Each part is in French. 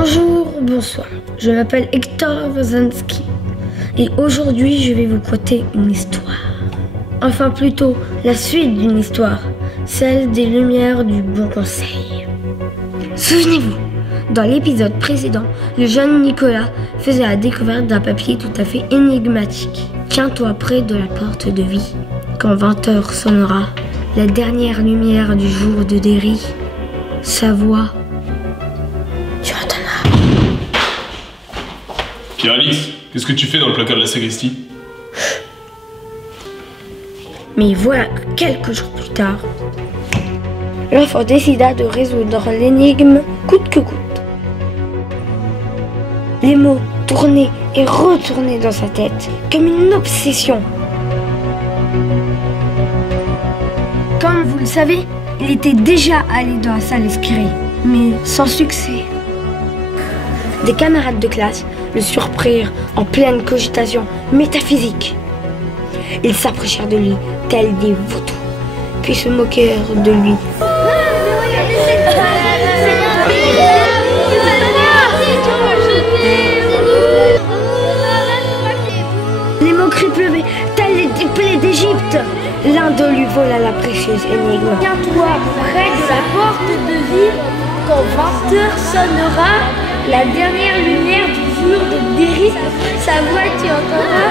Bonjour, bonsoir, je m'appelle Hector Wozanski et aujourd'hui je vais vous conter une histoire. Enfin plutôt la suite d'une histoire, celle des Lumières du Bon Conseil. Souvenez-vous, dans l'épisode précédent, le jeune Nicolas faisait la découverte d'un papier tout à fait énigmatique. Tiens-toi près de la porte de vie. Quand 20h sonnera, la dernière lumière du jour de Derry, sa voix, tu entendras. Pierre-Alix, qu'est-ce que tu fais dans le placard de la sacristie? Mais voilà que quelques jours plus tard, l'enfant décida de résoudre l'énigme coûte que coûte. Les mots tournaient et retournaient dans sa tête comme une obsession. Comme vous le savez, il était déjà allé dans la salle esquirée, mais sans succès. Des camarades de classe le surprirent en pleine cogitation métaphysique. Ils s'approchèrent de lui, tels des vautours, puis se moquèrent de lui. Les moqueries pleuvaient, tels les plaies d'Égypte. L'un d'eux lui vola la précieuse énigme. Tiens-toi près de la porte de vie, quand 20h sonnera, la dernière lumière du jour de Derry, sa voix tu entendras.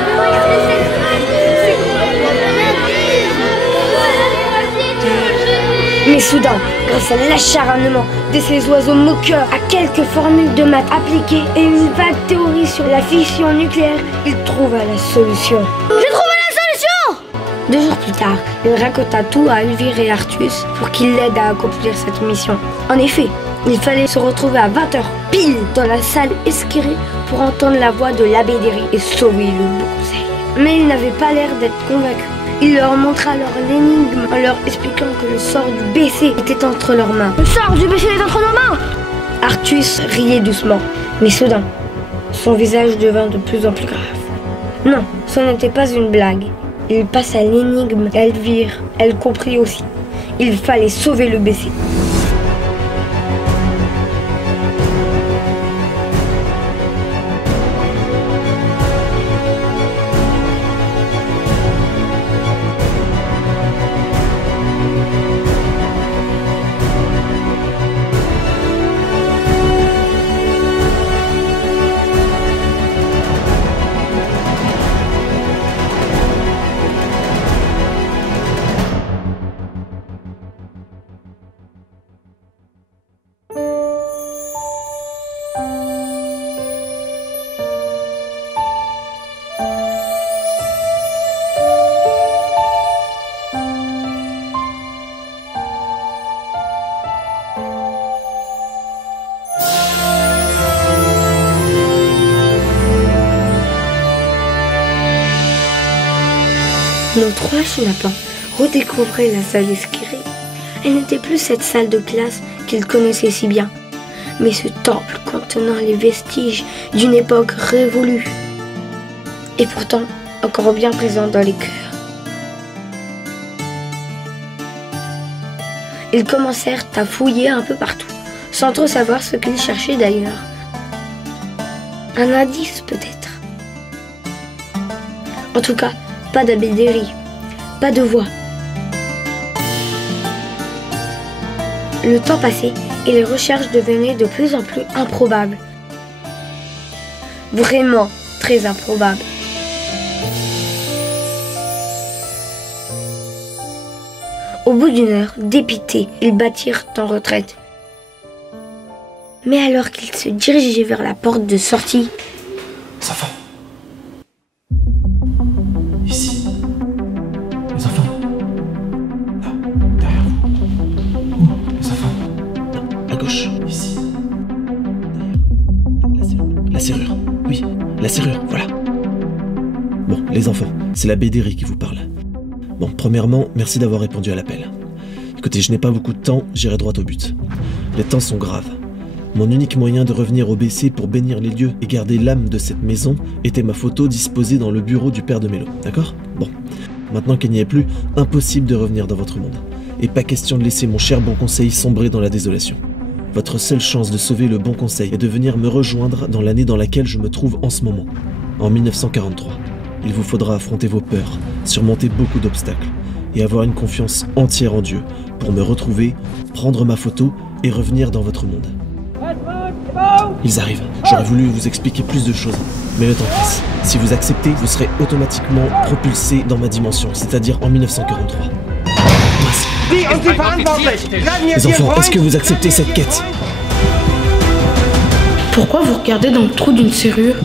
Mais soudain, grâce à l'acharnement de ces oiseaux moqueurs, à quelques formules de maths appliquées et une vague théorie sur la fission nucléaire, il trouva la solution. J'ai trouvé la solution! 2 jours plus tard, il raconta tout à Elvire et Artus pour qu'ils l'aident à accomplir cette mission. En effet, il fallait se retrouver à 20h pile dans la salle esquirée pour entendre la voix de l'abbé Derry et sauver le Bon Conseil. Mais il n'avait pas l'air d'être convaincu. Il leur montra alors l'énigme en leur expliquant que le sort du BC était entre leurs mains. Le sort du BC est entre nos mains! Artus riait doucement, mais soudain, son visage devint de plus en plus grave. Non, ce n'était pas une blague. Il passa l'énigme à Elvire. Elle comprit aussi. Il fallait sauver le BC. Nos 3 chenapans redécouvraient la salle esquirée. Elle n'était plus cette salle de classe qu'ils connaissaient si bien, mais ce temple contenant les vestiges d'une époque révolue, et pourtant encore bien présent dans les cœurs. Ils commencèrent à fouiller un peu partout, sans trop savoir ce qu'ils cherchaient d'ailleurs. Un indice peut-être. En tout cas, pas d'abbé Derry, pas de voix. Le temps passait et les recherches devenaient de plus en plus improbables. Vraiment très improbables. Au bout d'1 heure, dépités, ils battirent en retraite. Mais alors qu'ils se dirigeaient vers la porte de sortie... Les enfants. Ici. Les enfants. Là, derrière vous. Où? Les enfants. Là, à gauche. Ici. Derrière. La serrure. Oui, la serrure, voilà. Bon, les enfants, c'est l'abbé Derry qui vous parle. Bon, premièrement, merci d'avoir répondu à l'appel. Écoutez, je n'ai pas beaucoup de temps, j'irai droit au but. Les temps sont graves. Mon unique moyen de revenir au BC pour bénir les lieux et garder l'âme de cette maison était ma photo disposée dans le bureau du père de Mélo, d'accord? Bon, maintenant qu'il n'y est plus, impossible de revenir dans votre monde. Et pas question de laisser mon cher Bon Conseil sombrer dans la désolation. Votre seule chance de sauver le bon conseil est de venir me rejoindre dans l'année dans laquelle je me trouve en ce moment, en 1943. Il vous faudra affronter vos peurs, surmonter beaucoup d'obstacles et avoir une confiance entière en Dieu pour me retrouver, prendre ma photo et revenir dans votre monde. Ils arrivent. J'aurais voulu vous expliquer plus de choses, mais le temps passe. Si vous acceptez, vous serez automatiquement propulsé dans ma dimension, c'est-à-dire en 1943. Les enfants, est-ce que vous acceptez cette quête? Pourquoi vous regardez dans le trou d'une serrure?